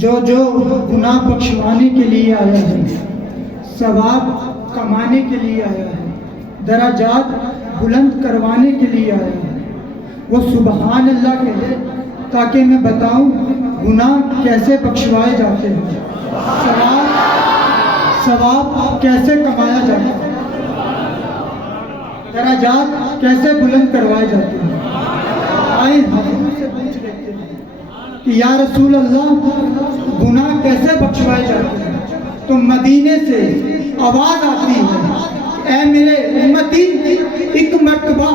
جو گناہ بخشوانے کے لیے آیا ہے، ثواب کمانے کے لیے آیا ہے، درجات بلند کروانے کے لیے آیا ہے، وہ سبحان اللہ کہے تاکہ میں بتاؤں گناہ کیسے بخشوائے جاتے ہیں، ثواب کیسے کمایا جاتا ہے، درجات کیسے بلند کروائے جاتے ہیں۔ آئیں حضور سے پوچھ لیتے ہیں کہ یا رسول اللہ گناہ کیسے بخشوائے جاتے ہیں؟ تو مدینے سے آواز آتی ہے، اے میرے امتی ایک مرتبہ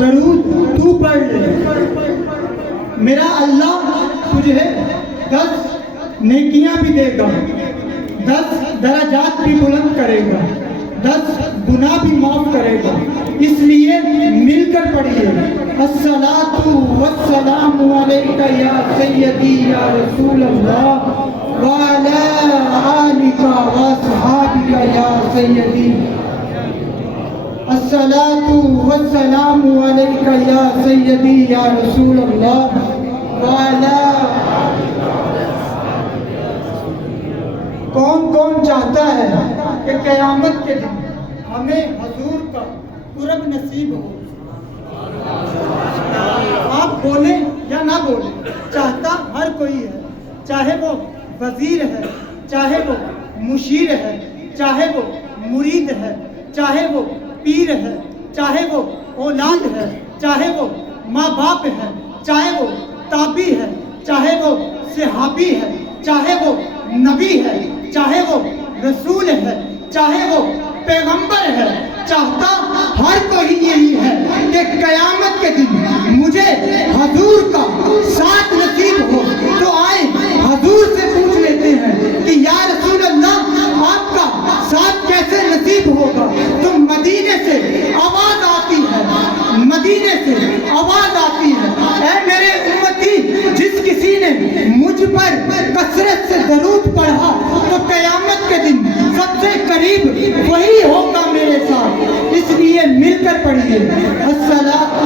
درود تو پڑھ لے، میرا اللہ تجھے 10 نیکیاں بھی دے گا، 10 درجات بھی بلند کرے گا، 10 گناہ بھی معاف کرے گا۔ اس لیے مل کر پڑھیے، الصلاۃ والسلام علیک یا سیدی یا رسول اللہ وعلی آلک واصحابک یا سیدی، الصلاۃ والسلام علیک یا سیدی یا رسول اللہ وعلی۔ کون کون چاہتا ہے کہ قیامت کے دن ہمیں حضور کا قرب نصیب ہو؟ آپ بولیں یا نہ بولیں، چاہتا ہر کوئی ہے، چاہے وہ وزیر ہے، چاہے وہ مشیر ہے، چاہے وہ مرید ہے، چاہے وہ پیر ہے، چاہے وہ اولاد ہے، چاہے وہ ماں باپ ہے، چاہے وہ تابعی ہے، چاہے وہ صحابی ہے، چاہے وہ نبی ہے، چاہے وہ رسول ہے، چاہے وہ پیغمبر ہے، چاہتا ہر کوئی یہی ہے کہ قیامت کے دن مجھے حضور کا ساتھ نصیب ہو۔ تو آئیں حضور سے پوچھ لیتے ہیں کہ یا رسول اللہ آپ کا ساتھ کیسے نصیب ہوگا؟ تو مدینے سے آواز آتی ہے، مدینے سے آواز آتی ہے، اے میرے امتی جس کسی نے مجھ پر کثرت سے درود پڑھا تو قیامت کے دن سب سے قریب وہی ہوگا میرے ساتھ۔ اس لیے مل کر پڑھیے، الصلاۃ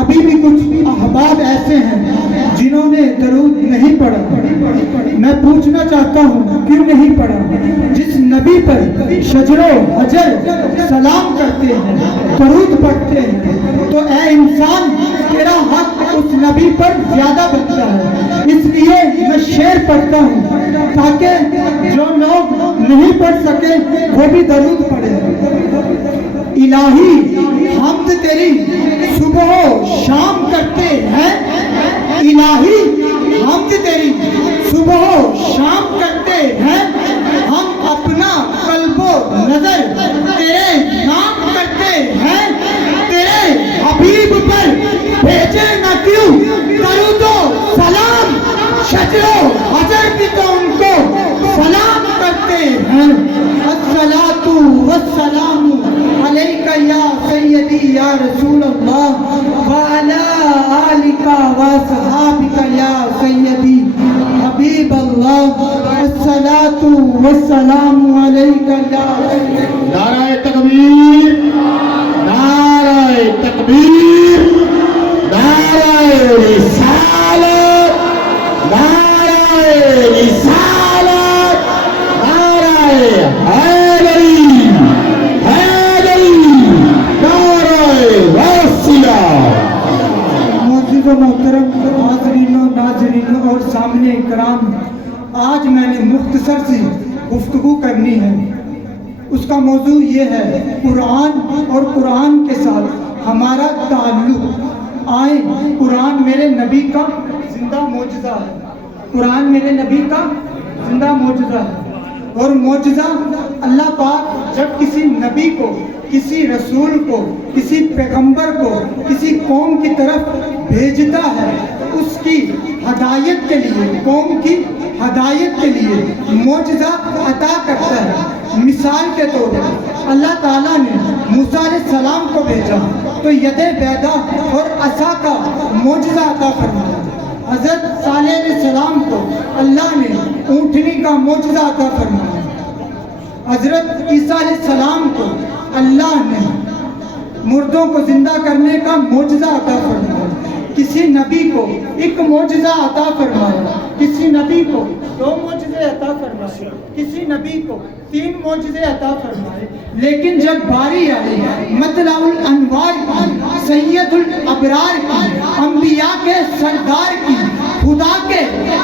ابھی بھی کچھ احباب ایسے ہیں جنہوں نے درود نہیں پڑھا، میں پوچھنا چاہتا ہوں کیوں نہیں پڑھا؟ جس نبی پر شجر و حجر سلام کرتے ہیں، درود پڑھتے ہیں، تو اے انسان تیرا حق اس نبی پر زیادہ بنتا ہے۔ اس لیے میں شعر پڑھتا ہوں تاکہ جو لوگ نہیں پڑھ سکے وہ بھی درود پڑھیں۔ الہی حمد تیری صبح و شام کرتے ہیں، الہی حمد تیری صبح و شام کرتے ہیں، ہم اپنا قلب و نظر تیرے نام کرتے ہیں، تیرے حبیب پر بھیجے نہ کیوں درود و سلام، شجر و حجر بھی تو ان کو سلام کرتے ہیں۔ الصلاۃ والسلام علیک یا سیدی یا رسول اللہ وعلی آلک واصحابک یا سیدی حبیب اللہ، الصلاۃ والسلام علیک یا سیدی۔ نعرہ تکبیر، نعرہ تکبیر، نعرہ رسالت، نعرہ رسالت، نعرہ حیدری، حیدری، نعرہ وصلہ۔ معزز و محترم حاضرین و ناظرین اور سامنے کرام، آج میں نے مختصر سی گفتگو کرنی ہے۔ اس کا موضوع یہ ہے قرآن اور قرآن کے ساتھ ہمارا تعلق۔ آئیں، قرآن میرے نبی کا زندہ معجزہ ہے، قرآن میرے نبی کا زندہ معجزہ ہے، اور معجزہ اللہ پاک جب کسی نبی کو، کسی رسول کو، کسی پیغمبر کو کسی قوم کی طرف بھیجتا ہے، اس کی ہدایت کے لیے، قوم کی ہدایت کے لیے معجزہ عطا کرتا ہے۔ مثال کے طور پر اللہ تعالیٰ نے موسیٰ علیہ السلام کو بھیجا تو ید بیضا اور عصا کا معجزہ عطا فرمایا۔ حضرت صالح علیہ السلام کو اللہ نے اونٹنی کا معجزہ عطا فرمایا۔ حضرت عیسیٰ علیہ السلام کو اللہ نے مردوں کو زندہ کرنے کا معجزہ عطا فرمایا. کسی نبی کو ایک معجزہ عطا فرمایا, کسی نبی کو 2 معجزے عطا فرمائے, کسی نبی کو 3 معجزے عطا فرمائے. لیکن جب باری آئی مطلع الانوار کی, سید الابرار کی, انبیاء کے سردار کی, خدا کے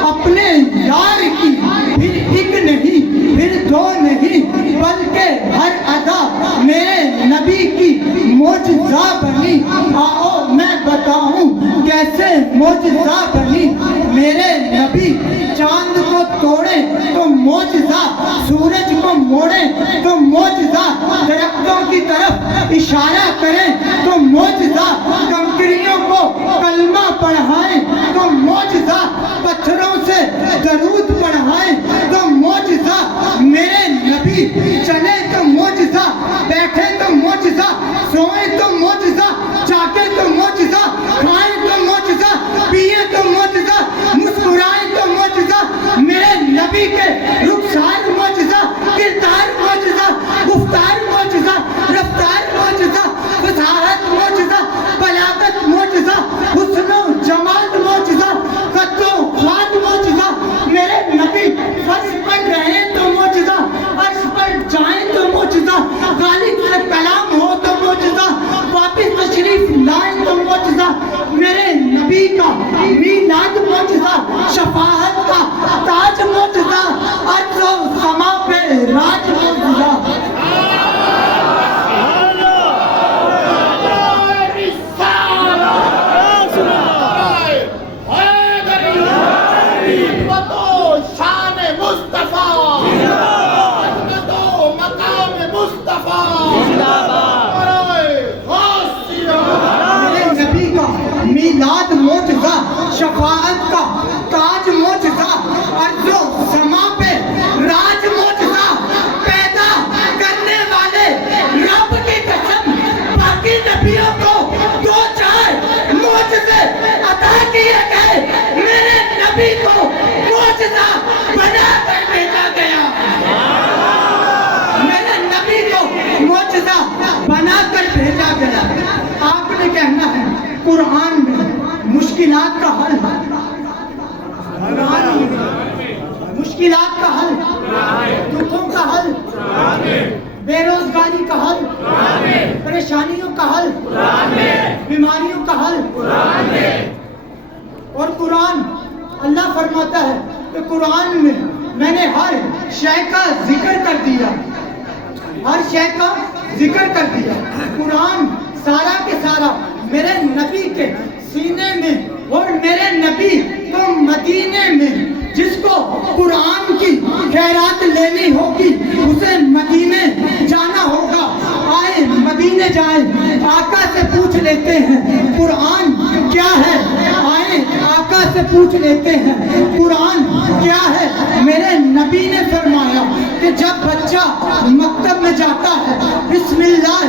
اپنے یار کی, پھر ایک نہیں پھر 2 نہیں بلکہ ہر ادا میرے نبی کی معجزہ بنی. آؤ میں بتاؤں کیسے معجزہ بنی. میرے نبی چاند کو توڑے تو معجزہ, سورج کو موڑے تو معجزہ, درختوں کی طرف اشارہ کریں تو معجزہ, کنکریوں کو کلمہ پڑھائیں تو معجزہ, پتھروں سے درود پڑھائیں تو معجزہ. میرے نبی چلے تو معجزہ, بیٹھے تو معجزہ, سوئے تو معجزہ, جاگے تو معجزہ, کھائے تو معجزہ, پیے تو معجزہ, مسکرائے تو معجزہ. میرے نبی کے رخسار معجزہ, کردار معجزہ, گفتار معجزہ, رفتار معجزہ, فصاحت معجزہ, بلاغت معجزہ, حسن و جمال معجزہ, قد و خوات معجزہ. میرے نبی فرش پر رہیں تو معجزہ, عرش پر جائیں تو معجزہ, خالق سے کلام ہو تو معجزہ, واپس تشریف لائیں تو معجزہ. میرے نبی کا میلاد معجزہ, شفاعت کا تاج معجزہ, ارض و سما پہ راج معجزہ. میلاد معجزہ, شفاعت کا تاج معجزہ, ارض و سما پہ راج معجزہ, پیدا کرنے والے رب کی قسم باقی نبیوں کو 2-4 معجزے عطا کیے گئے, میرے نبی کو معجزہ بنا کر بھیجا گیا. میرے نبی کو معجزہ بنا کر بھیجا گیا. آپ نے کہنا ہے قرآن میں مشکلات کا حل ہے, مشکلات کا حل, دکھوں کا حل, بے روزگاری کا حل, پریشانیوں کا حل, بیماریوں کا حل. اور قرآن اللہ فرماتا ہے کہ قرآن میں نے ہر شے کا ذکر کر دیا, ہر شے کا ذکر کر دیا. قرآن سارا کے سارا میرے نبی کے سینے میں, اور میرے نبی کو مدینے میں, جس کو قرآن کی خیرات لینی ہوگی اسے مدینے جانا ہوگا. آئے مدینے جائیں, آقا سے پوچھ لیتے ہیں قرآن کیا ہے. آئے آقا سے پوچھ لیتے ہیں قرآن کیا ہے. میرے نبی نے فرمایا کہ جب بچہ مکتب میں جاتا ہے بسم اللہ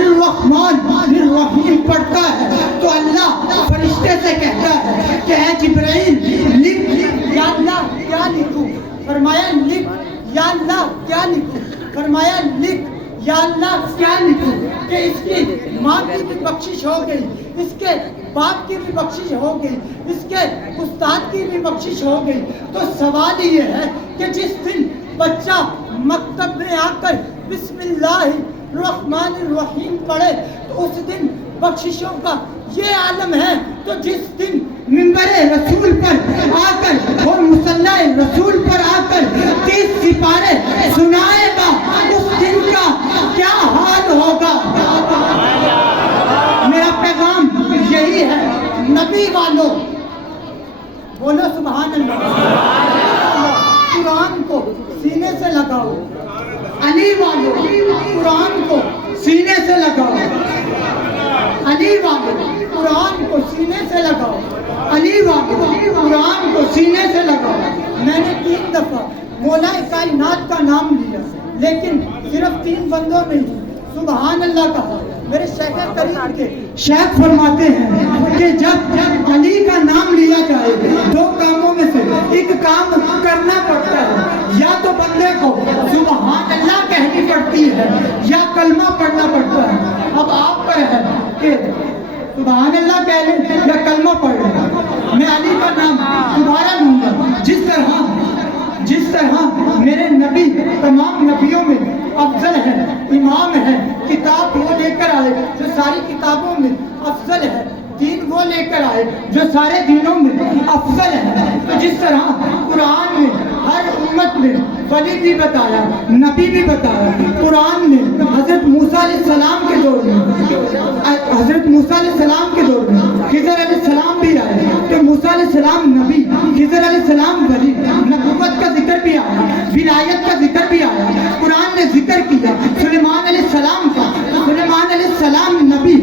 الرحمن الرحیم پڑھتا ہے تو اللہ فرشتے سے کہتا ہے کہ اے جبرائیل لکھ. یا اللہ کیا لکھوں؟ فرمایا لکھ. یا اللہ کیا لکھوں؟ فرمایا لکھ. یا اللہ کیا لکھوں کہ اس کی ماں کی بھی بخشش ہو گئی, اس کے باپ کی بھی بخشش ہو گئی, اس کے استاد کی بھی بخشش ہو گئی. تو سوال یہ ہے کہ جس دن بچہ مکتب میں آ کر بسم اللہ الرحمن الرحیم پڑھے تو اس دن بخششوں کا یہ عالم ہے. تو جس دن منبر رسول پر آ کر اور مصلی رسول پر آ کر 30 سپارے سنائے گا, اس دن کا کیا حال ہوگا. میرا پیغام یہی ہے, نبی والوں بولو سبحان اللہ. قرآن کو سینے سے لگاؤ, علی والوں قرآن کو سینے سے لگاؤ, علی والوں قرآن کو سینے سے لگاؤ, علی والوں قرآن کو سینے سے لگاؤ. میں نے 3 دفعہ مولا کائنات کا نام لیا, لیکن صرف 3 بندوں میں ہی سبحان اللہ کہا, میرے شیخ کریم کے شیخ فرماتے ہیں کہ جب علی کا نام لیا جائے دو کاموں میں سے ایک کام کرنا پڑتا ہے، یا تو بندے کو سبحان اللہ کہنی پڑتی ہے یا کلمہ پڑھنا پڑتا ہے۔ اب آپ پر ہے کہ سبحان اللہ کہہ لیں یا کلمہ پڑھ لیں۔ میں علی کا نام دوبارہ لوں گا، جس طرح میرے نبی تمام نبیوں میں افضل ہے، امام ہے، کتاب وہ لے کر آئے جو ساری کتابوں میں افضل ہے، دین وہ لے کر آئے جو سارے دینوں میں افضل ہے، تو جس طرح قرآن میں ہر امت میں ولی بھی بتایا، نبی بھی بتایا۔ قرآن میں حضرت موسیٰ علیہ السلام کے دور میں خضر علیہ السلام بھی آئے، تو موسیٰ علیہ السلام نبی، خضر علیہ السلام ولی، نبوت کا ذکر بھی آیا، ولایت کا ذکر بھی آیا۔ قرآن نے ذکر کیا سلیمان علیہ السلام کا، سلیمان علیہ السلام نبی،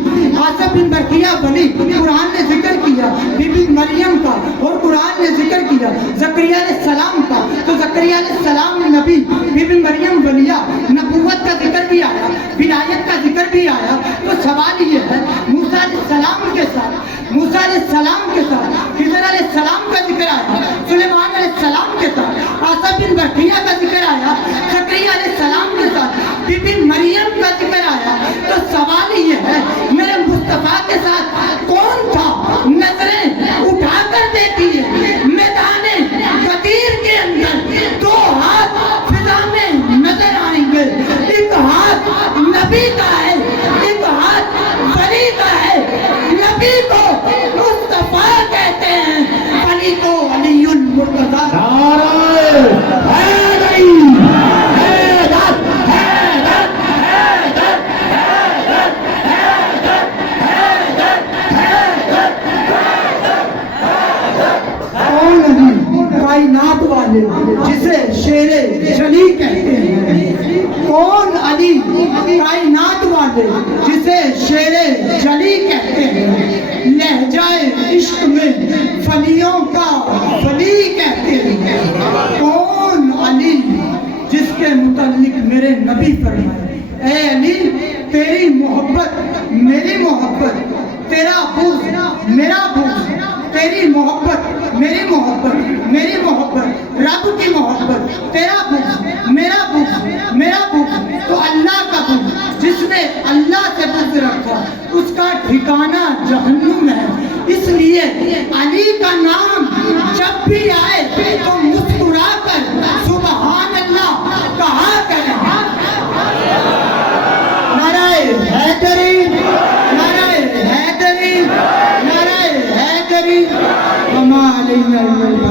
آصف بن برقیہ ولی، قرآن نے ذکر کیا بی بی مریم کا، اور قرآن نے ذکر کیا زکریا علیہ السلام کا، تو زکریا علیہ السلام نبی، بی بی مریم ولیہ، نبوت کا ذکر بھی آیا، ولایت کا ذکر بھی آیا۔ تو سوال یہ ہے موسیٰ علیہ السلام کے ساتھ خضر علیہ السلام کا ذکر آیا، سلیمان علیہ السلام کے ساتھ آصف بن برقیہ کا ذکر آیا، زکریا علیہ السلام کے ساتھ بی بی مریم کا ذکر آیا۔ تو سوال یہ ہے میرے مصطفیٰ کے ساتھ کون تھا؟ نظریں اٹھا کر دیتی ہے میدان غدیر کے اندر، دو ہاتھ فضا میں نظر آئیں گے، ایک ہاتھ نبی کا ہے، ایک ہاتھ ولی کا ہے۔ نبی کو مصطفیٰ کہتے ہیں، علی کو علی المرتضیٰ۔ نعرہ حیدری، حیدر، حیدر، حیدر، حیدر، حیدر، حیدر، کون علی؟ کائنات والے جسے شیر جلی کہتے ہیں۔ کون علی؟ کائنات والے جسے شیر جلی کہتے ہیں۔ لہجہ عشق میں فلیوں کا ولی کہتے ہیں۔ کون علی؟ جس کے متعلق میرے نبی فرمائے، اے علی تیری محبت میری محبت، تیرا بغض میرا بغض، تیری محبت میری محبت، میری محبت رب کی محبت، تیرا بغض میرا بغض، میرا بغض تو اللہ کا بغض۔ جس نے اللہ سے بغض رکھا اس کا ٹھکانہ جہنم ہے۔ اس لیے علی کا نام جب بھی آئے تو مسکرا کر سبحان اللہ کہا کریں۔ نعرہ حیدری، نعرہ حیدری، نعرہ حیدری، وما علینا الا البلاغ۔